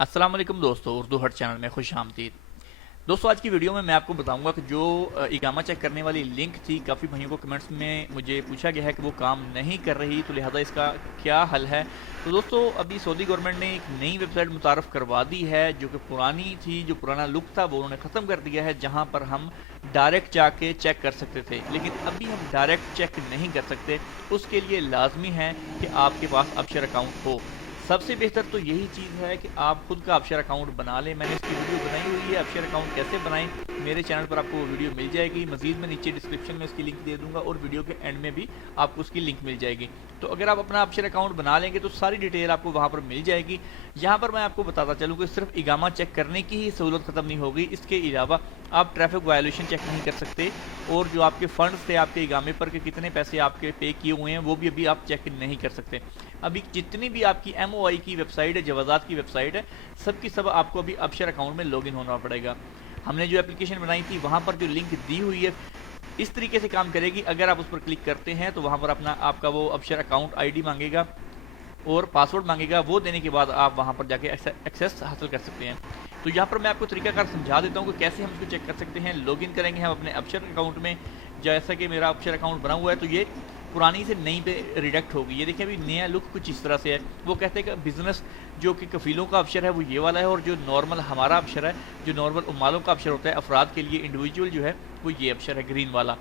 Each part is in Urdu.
السلام علیکم دوستو، اردو ہٹ چینل میں خوش آمدید۔ دوستو آج کی ویڈیو میں آپ کو بتاؤں گا کہ جو اقامہ چیک کرنے والی لنک تھی، کافی بھائیوں کو کمنٹس میں مجھے پوچھا گیا ہے کہ وہ کام نہیں کر رہی، تو لہٰذا اس کا کیا حل ہے۔ تو دوستو ابھی سعودی گورنمنٹ نے ایک نئی ویب سائٹ متعارف کروا دی ہے، جو کہ پرانی تھی، جو پرانا لک تھا وہ انہوں نے ختم کر دیا ہے، جہاں پر ہم ڈائریکٹ جا کے چیک کر سکتے تھے، لیکن ابھی ہم ڈائریکٹ چیک نہیں کر سکتے۔ اس کے لیے لازمی ہے کہ آپ کے پاس ابشر اکاؤنٹ ہو۔ سب سے بہتر تو یہی چیز ہے کہ آپ خود کا ابشر اکاؤنٹ بنا لیں۔ میں نے اس کی ویڈیو بنائی ہوئی ہے، ابشر اکاؤنٹ کیسے بنائیں، میرے چینل پر آپ کو وہ ویڈیو مل جائے گی۔ مزید میں نیچے ڈسکرپشن میں اس کی لنک دے دوں گا، اور ویڈیو کے اینڈ میں بھی آپ کو اس کی لنک مل جائے گی۔ تو اگر آپ اپنا ابشر اکاؤنٹ بنا لیں گے تو ساری ڈیٹیل آپ کو وہاں پر مل جائے گی۔ یہاں پر میں آپ کو بتاتا چلوں کہ صرف اقامہ چیک کرنے کی ہی سہولت ختم نہیں ہوگی، اس کے علاوہ آپ ٹریفک وائلیشن چیک نہیں کر سکتے، اور جو آپ کے فنڈز تھے آپ کے اقامے پر کہ کتنے پیسے آپ کے پے کیے ہوئے ہیں وہ بھی ابھی آپ چیک نہیں کر سکتے۔ ابھی جتنی بھی آپ کی ایم او آئی کی ویب سائٹ ہے، جوازات کی ویب سائٹ ہے، سب کی سب آپ کو ابھی ابشر اکاؤنٹ میں لاگ ان ہونا پڑے گا۔ ہم نے جو اپلیکیشن بنائی تھی وہاں پر جو لنک دی ہوئی ہے اس طریقے سے کام کرے گی۔ اگر آپ اس پر کلک کرتے ہیں تو وہاں پر آپ کا وہ ابشر اکاؤنٹ آئی ڈی مانگے گا اور پاسورڈ مانگے گا، وہ دینے کے بعد آپ وہاں پر جا کے ایکسیس حاصل کر سکتے ہیں۔ تو یہاں پر میں آپ کو طریقہ کار سمجھا دیتا ہوں کہ کیسے ہم اس کو چیک کر سکتے ہیں۔ لاگ ان کریں گے ہم اپنے ابشر اکاؤنٹ میں، جیسا کہ میرا ابشر اکاؤنٹ بنا ہوا ہے تو یہ پرانی سے نئی پہ ریڈکٹ ہوگی۔ یہ دیکھیں ابھی نیا لک کچھ اس طرح سے ہے۔ وہ کہتے ہیں کہ بزنس جو کہ کفیلوں کا ابشر ہے وہ یہ والا ہے، اور جو نارمل ہمارا ابشر ہے، جو نارمل عمالوں کا ابشر ہوتا ہے افراد کے لیے، انڈیویجول جو ہے، وہ یہ ابشر ہے گرین والا۔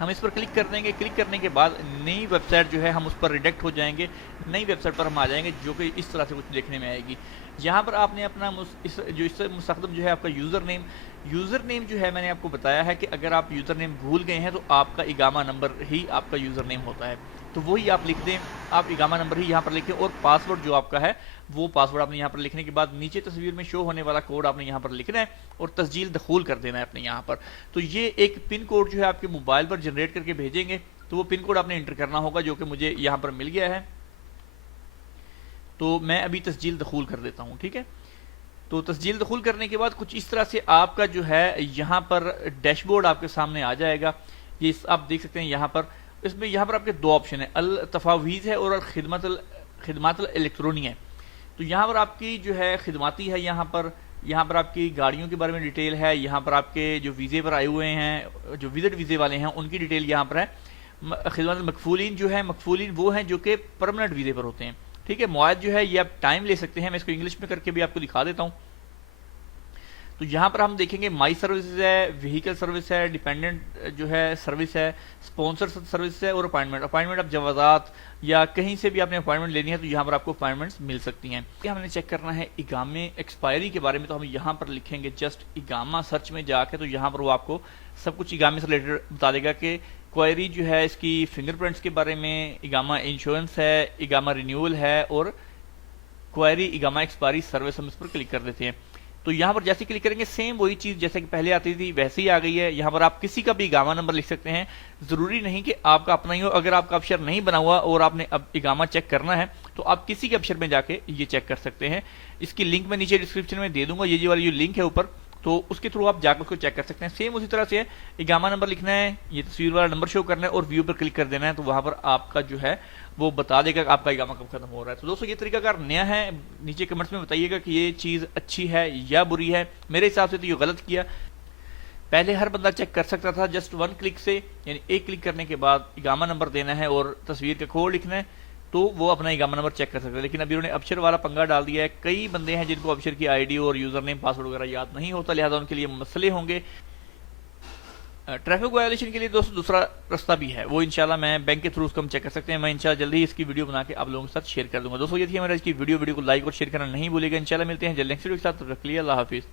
ہم اس پر کلک کر دیں گے، کلک کرنے کے بعد نئی ویب سائٹ جو ہے ہم اس پر ریڈکٹ ہو جائیں گے، نئی ویب سائٹ پر ہم آ جائیں گے، جو کہ اس طرح سے کچھ دیکھنے میں آئے گی۔ یہاں پر آپ نے اپنا اس سے مستخدم جو ہے آپ کا یوزر نیم جو ہے میں نے آپ کو بتایا ہے کہ اگر آپ یوزر نیم بھول گئے ہیں تو آپ کا اقامہ نمبر ہی آپ کا یوزر نیم ہوتا ہے، تو وہی آپ لکھ دیں، آپ اقامہ نمبر ہی یہاں پر لکھیں، اور پاسورڈ جو آپ کا ہے وہ پاسورڈ آپ نے یہاں پر لکھنے کے بعد نیچے تصویر میں شو ہونے والا کوڈ آپ نے یہاں پر لکھنا ہے اور تسجیل دخول کر دینا ہے اپنے یہاں پر۔ تو یہ ایک پن کوڈ جو ہے آپ کے موبائل پر جنریٹ کر کے بھیجیں گے، تو وہ پن کوڈ آپ نے انٹر کرنا ہوگا، جو کہ مجھے یہاں پر مل گیا ہے۔ تو میں ابھی تسجیل دخول کر دیتا ہوں، ٹھیک ہے۔ تو تسجیل دخول کرنے کے بعد کچھ اس طرح سے آپ کا جو ہے یہاں پر ڈیش بورڈ آپ کے سامنے آ جائے گا۔ یہ آپ دیکھ سکتے ہیں یہاں پر، اس میں یہاں پر آپ کے دو آپشن ہیں، التفاویض ہے اور خدمات الیکٹرونی ہے۔ تو یہاں پر آپ کی جو ہے خدماتی ہے، یہاں پر آپ کی گاڑیوں کے بارے میں ڈیٹیل ہے، یہاں پر آپ کے جو ویزے پر آئے ہوئے ہیں، جو وزٹ ویزے والے ہیں ان کی ڈیٹیل یہاں پر ہے۔ خدمات مقفولین جو ہے، مقفولین وہ ہیں جو کہ پرمننٹ ویزے پر ہوتے ہیں، ٹھیک ہے۔ معاہد جو ہے یہ آپ ٹائم لے سکتے ہیں، میں اس کو انگلش میں کر کے بھی آپ کو دکھا دیتا ہوں۔ تو یہاں پر ہم دیکھیں گے مائی سروسز ہے، وہیکل سروس ہے، ڈیپینڈنٹ جو ہے سروس ہے، اسپانسر سروس ہے، اور اپائنٹمنٹ آپ جوازات یا کہیں سے بھی آپ نے اپائنٹمنٹ لینی ہے تو یہاں پر آپ کو اپائنٹمنٹس مل سکتی ہیں۔ یہ ہم نے چیک کرنا ہے اقامے ایکسپائری کے بارے میں، تو ہم یہاں پر لکھیں گے جسٹ اقامہ سرچ میں جا کے، تو یہاں پر وہ آپ کو سب کچھ اقامے سے ریلیٹڈ بتا دے گا کہ کوئری جو ہے اس کی فنگر پرنٹس کے بارے میں، اقامہ انشورنس ہے، اقامہ رینیول ہے، اور کوئری اقامہ ایکسپائری سروس، ہم اس پر کلک کر دیتے ہیں۔ تو یہاں پر جیسے کلک کریں گے سیم وہی چیز جیسے کہ پہلے آتی تھی ویسے ہی آ گئی ہے۔ یہاں پر آپ کسی کا بھی اقامہ نمبر لکھ سکتے ہیں، ضروری نہیں کہ آپ کا اپنا ہی ہو۔ اگر آپ کا ابشر نہیں بنا ہوا اور آپ نے اب اقامہ چیک کرنا ہے تو آپ کسی کے ابشر میں جا کے یہ چیک کر سکتے ہیں۔ اس کی لنک میں نیچے ڈسکرپشن میں دے دوں گا، یہ والی جو لنک ہے اوپر، تو اس کے تھرو آپ جا کر اس کو چیک کر سکتے ہیں۔ سیم اسی طرح سے ہے، اقامہ نمبر لکھنا ہے، یہ تصویر والا نمبر شو کرنا ہے اور ویو پر کلک کر دینا ہے، تو وہاں پر آپ کا جو ہے وہ بتا دے گا کہ آپ کا اقامہ کب ختم ہو رہا ہے۔ تو دوستو یہ طریقہ کار نیا ہے، نیچے کمنٹس میں بتائیے گا کہ یہ چیز اچھی ہے یا بری ہے۔ میرے حساب سے تو یہ غلط کیا۔ پہلے ہر بندہ چیک کر سکتا تھا جسٹ ون کلک سے، یعنی ایک کلک کرنے کے بعد اقامہ نمبر دینا ہے اور تصویر کا کوڈ لکھنا ہے تو وہ اپنا اقامہ نمبر چیک کر سکتا ہے۔ لیکن ابھی انہوں نے ابشر والا پنگا ڈال دیا ہے، کئی بندے ہیں جن کو ابشر کی آئی ڈی اور یوزر نیم پاسورڈ وغیرہ یاد نہیں ہوتا، لہٰذا ان کے لیے مسئلے ہوں گے۔ ٹریفک وائلیشن کے لیے دوسرا راستہ بھی ہے، وہ انشاءاللہ میں بینک کے تھرو اس کو ہم چیک کر سکتے ہیں۔ میں انشاءاللہ جلدی اس کی ویڈیو بنا کے آپ لوگوں کے ساتھ شیئر کر دوں گا۔ دوستو یہ تھی ہماری آج کی ویڈیو کو لائک اور شیئر کرنا نہیں بھولے گا۔ انشاءاللہ ملتے ہیں جلد نیکسٹ ویڈیو کے ساتھ، تب تک کے لیے اللہ حافظ۔